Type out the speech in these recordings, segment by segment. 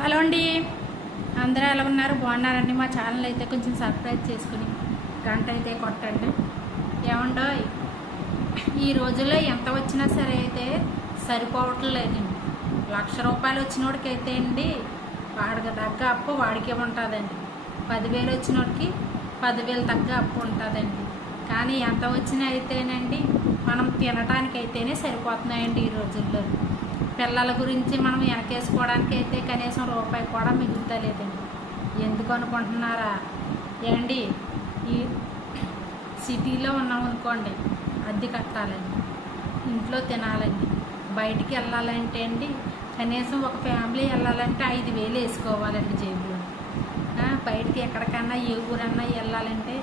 Hello అండి, అందరూ ఎలా ఉన్నారు? బాగున్నారండి? మా ఛానల్ అయితే కొంచెం సబ్స్క్రైబ్ చేసుకుని గంట అయితే కొట్టండి. ఏమండో ఈ రోజుల్లో ఎంత వచ్చినా సరే అయితే సరిపోవట్లేదండి. ₹1,00,000 వచ్చినోడికైతే అండి వాడికి తగ్గ అప్పు వాడికే ఉంటుందండి. 10,000 వచ్చినోడికి 10,000 తగ్గ అప్పు ఉంటుందండి. కానీ ఎంత వచ్చినా అయితేనండి మనం తినటానికైతేనే సరిపోతున్నాయండి ఈ రోజుల్లో. పిల్లల గురించి మనం వెనకేసుకోవడానికి అయితే కనీసం రూపాయి కూడా మిగులుతలేదండి. ఎందుకు అనుకుంటున్నారా ఏండి? ఈ సిటీలో ఉన్నామనుకోండి, అద్దె కట్టాలండి, ఇంట్లో తినాలండి, బయటికి వెళ్ళాలంటే అండి కనీసం ఒక ఫ్యామిలీ వెళ్ళాలంటే 5,000 వేసుకోవాలండి జేబులో. బయటికి ఎక్కడికన్నా ఏ ఊరన్నా వెళ్ళాలంటే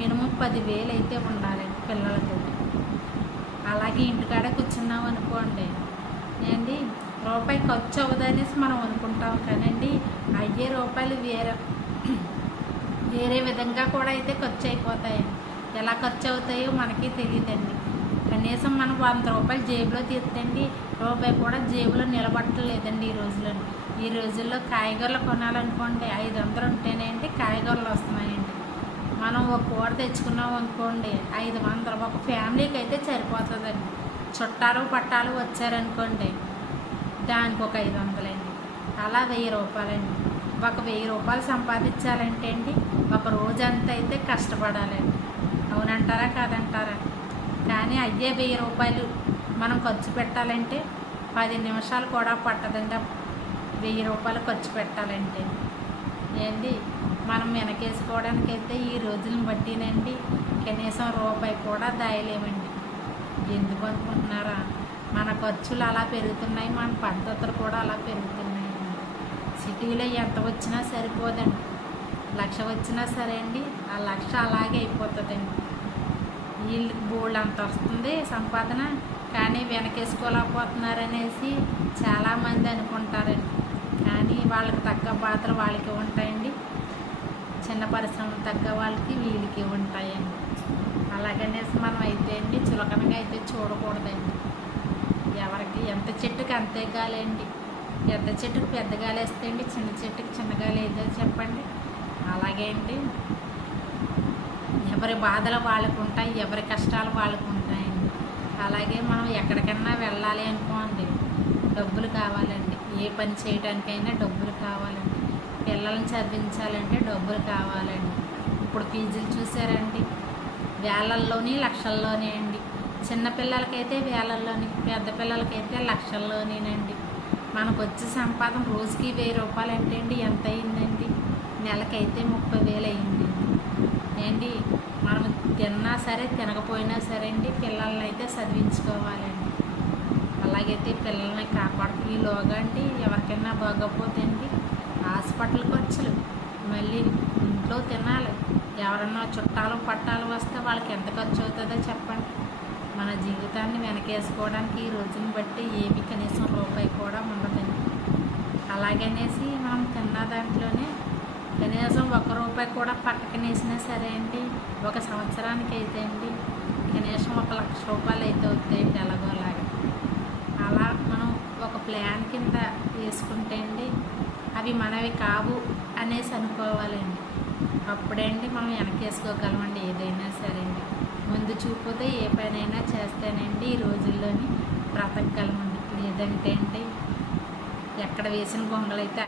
మినిమం 10,000 అయితే ఉండాలండి పిల్లలతో. అలాగే ఇంటికాడ కూర్చున్నాం అనుకోండి ఏంటి, రూపాయి ఖర్చు అవ్వదనేసి మనం అనుకుంటాం కానండి అయ్యే రూపాయలు వేరే విధంగా కూడా అయితే ఖర్చు అయిపోతాయండి. ఎలా ఖర్చు అవుతాయో మనకి తెలియదండి. కనీసం మనం ₹100 జేబులో తీస్తండి రూపాయి కూడా జేబులో నిలబట్టలేదండి ఈ రోజుల్లో కాయగూరలు కొనాలనుకోండి 500 ఉంటేనే అండి కాయగూరలు వస్తున్నాయండి. మనం ఒక కూర తెచ్చుకున్నాం అనుకోండి 500, ఒక ఫ్యామిలీకి అయితే సరిపోతుందండి. చుట్టాలు పట్టాలు వచ్చారనుకోండి దానికి ఒక 500 అండి. అలా ₹1,000 అండి. ఒక ₹1,000 సంపాదించాలంటే అండి ఒక రోజంతా అయితే కష్టపడాలండి. అవునంటారా కాదంటారా? కానీ అయ్యే ₹1,000 మనం ఖర్చు పెట్టాలంటే 10 నిమిషాలు కూడా పట్టదండి. ₹1,000 ఖర్చు పెట్టాలంటే ఏంటి, మనం వెనకేసుకోవడానికైతే ఈ రోజులను బట్టినండి కనీసం రూపాయి కూడా దాయలేమండి. ఎందుకు అనుకుంటున్నారా? మన ఖర్చులు అలా పెరుగుతున్నాయి, మన పద్ధతులు కూడా అలా పెరుగుతున్నాయి. సిటీలో ఎంత వచ్చినా సరిపోదండి. 1,00,000 వచ్చినా సరే అండి ఆ 1,00,000 అలాగే అయిపోతుందండి. వీళ్ళకి బోల్డ్ అంత వస్తుంది సంపాదన, కానీ వెనకేసుకోలేకపోతున్నారనేసి చాలామంది అనుకుంటారండి. కానీ వాళ్ళకి తగ్గ బాధలు వాళ్ళకి ఉంటాయండి, చిన్న పరిశ్రమలు తగ్గ వాళ్ళకి వీళ్ళకి ఉంటాయండి. అలాగనేసి మనం అయితే అండి చులకనగా అయితే చూడకూడదండి. ఎవరికి ఎంత చెట్టుకి అంతే గాలండి. పెద్ద చెట్టుకి పెద్ద గాలి వేస్తే అండి చిన్న చెట్టుకి చిన్న గాలి ఏదో చెప్పండి. అలాగే అండి ఎవరి బాధలు వాళ్ళకు ఉంటాయి, ఎవరి కష్టాలు వాళ్ళకు ఉంటాయండి. అలాగే మనం ఎక్కడికన్నా వెళ్ళాలి అనుకోండి డబ్బులు కావాలండి. ఏ పని చేయడానికైనా డబ్బులు కావాలండి. పిల్లల్ని చదివించాలంటే డబ్బులు కావాలండి. ఇప్పుడు ఫీజులు చూసారండి, వేలల్లోని లక్షల్లోనే అండి. చిన్నపిల్లలకైతే వేలల్లోని, పెద్ద పిల్లలకైతే లక్షల్లోనేనండి. మనకు వచ్చే సంపాదన రోజుకి ₹1,000 అంటే అండి ఎంత అయిందండి? నెలకైతే 30,000 అయింది ఏంటి. మనం తిన్నా సరే తినకపోయినా సరే అండి పిల్లల్ని అయితే చదివించుకోవాలండి. అలాగైతే పిల్లల్ని కాపాడు ఈలోగా అండి ఎవరికైనా బాగోపోతే అండి హాస్పిటల్ ఖర్చులు, మళ్ళీ ఇంట్లో తినాలి, ఎవరన్నా చుట్టాలు పట్టాలు వస్తే వాళ్ళకి ఎంత ఖర్చు అవుతుందో చెప్పండి. మన జీవితాన్ని వెనకేసుకోవడానికి ఈ రోజుని బట్టి ఏమి కనీసం రూపాయి కూడా ఉండదండి. అలాగనేసి మనం తిన్న దాంట్లోనే కనీసం ₹1 కూడా పక్కనేసినా సరే అండి ఒక సంవత్సరానికి అయితే అండి కనీసం ₹1,00,000 అయితే అవుతాయండి ఎలాగోలాగా. అలా మనం ఒక ప్లాన్ కింద వేసుకుంటే అండి అవి మనవి కావు అనేసి అనుకోవాలండి. అప్పుడే అండి మనం వెనకేసుకోగలమండి ఏదైనా సరే అండి. ముందు చూపుతో ఏ పనైనా చేస్తేనండి ఈ రోజుల్లోని బ్రతకగలమండి. లేదంటే అండి ఎక్కడ వేసిన గొంగలైతే